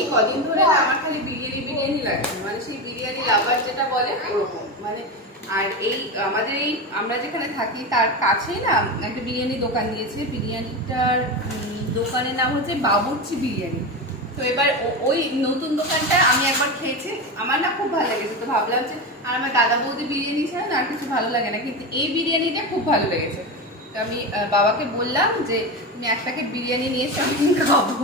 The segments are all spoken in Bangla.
এই কদিন ধরে না আমার খালি বিরিয়ানি বিরিয়ানি লাগছে, মানে সেই বিরিয়ানি লাভার যেটা বলে ওরকম। মানে আর এই আমাদের এই আমরা যেখানে থাকি তার কাছেই না একটা বিরিয়ানি দোকান দিয়েছে। বিরিয়ানিটার দোকানের নাম হচ্ছে বাবুর্চি বিরিয়ানি। তো এবার ওই নতুন দোকানটা আমি একবার খেয়েছি, আমার না খুব ভালো লেগেছে। তো ভাবলাম যে আর আমার দাদা বৌদি বিরিয়ানি ছাড়া না আর কিছু ভালো লাগে না, কিন্তু এই বিরিয়ানিটা খুব ভালো লেগেছে। তো আমি বাবাকে বললাম যে তুমি এক প্যাকেট বিরিয়ানি নিয়ে এসে আমি খাবো,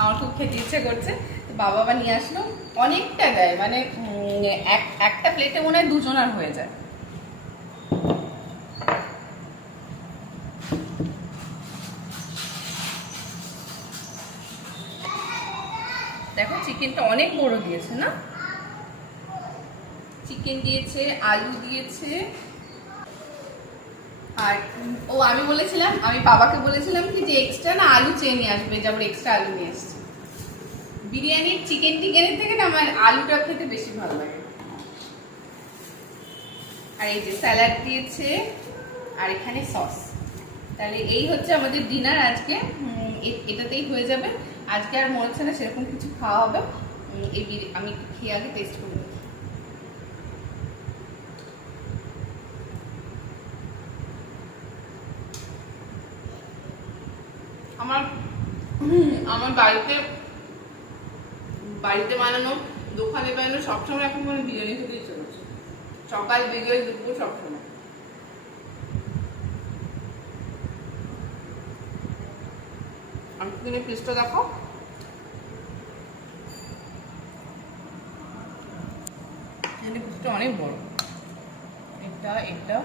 আমার খুব খেতে ইচ্ছে করছে। তো বাবা আবার নিয়ে আসলো, অনেকটা দেয়, মানে একটা প্লেটে মনে হয় দুজনার হয়ে যায়। দেখো চিকেনটা অনেক বড় দিয়েছে না, চিকেন দিয়েছে, আলু দিয়েছে। আর আমি বলেছিলাম, আমি বাবাকে বলেছিলাম কি যে এক্সট্রা না আলু চেয়ে নিয়ে আসবে, যেমন এক্সট্রা আলু নিয়ে এসছে। বিরিয়ানির চিকেন টিকেনের থেকে না আমার আলুটা খেতে বেশি ভালো লাগে। আর এই যে স্যালাড দিয়েছে, আর এখানে সস। তাহলে এই হচ্ছে আমাদের ডিনার আজকে, এটাতেই হয়ে যাবে। আজকে আর মনে হচ্ছে না সেরকম কিছু খাওয়া হবে। আমি একটু খেয়ে আগে টেস্ট করে দেখি। আমার বাড়িতে বানানো, দোকানে বানানো সবসময় এখন মানে বিরিয়ানি খেতে ইচ্ছে করছে, সকাল বিকেল দুপুর সবসময়। আমি তুমি পিসটা দেখো, পিসটা অনেক বড়, এটা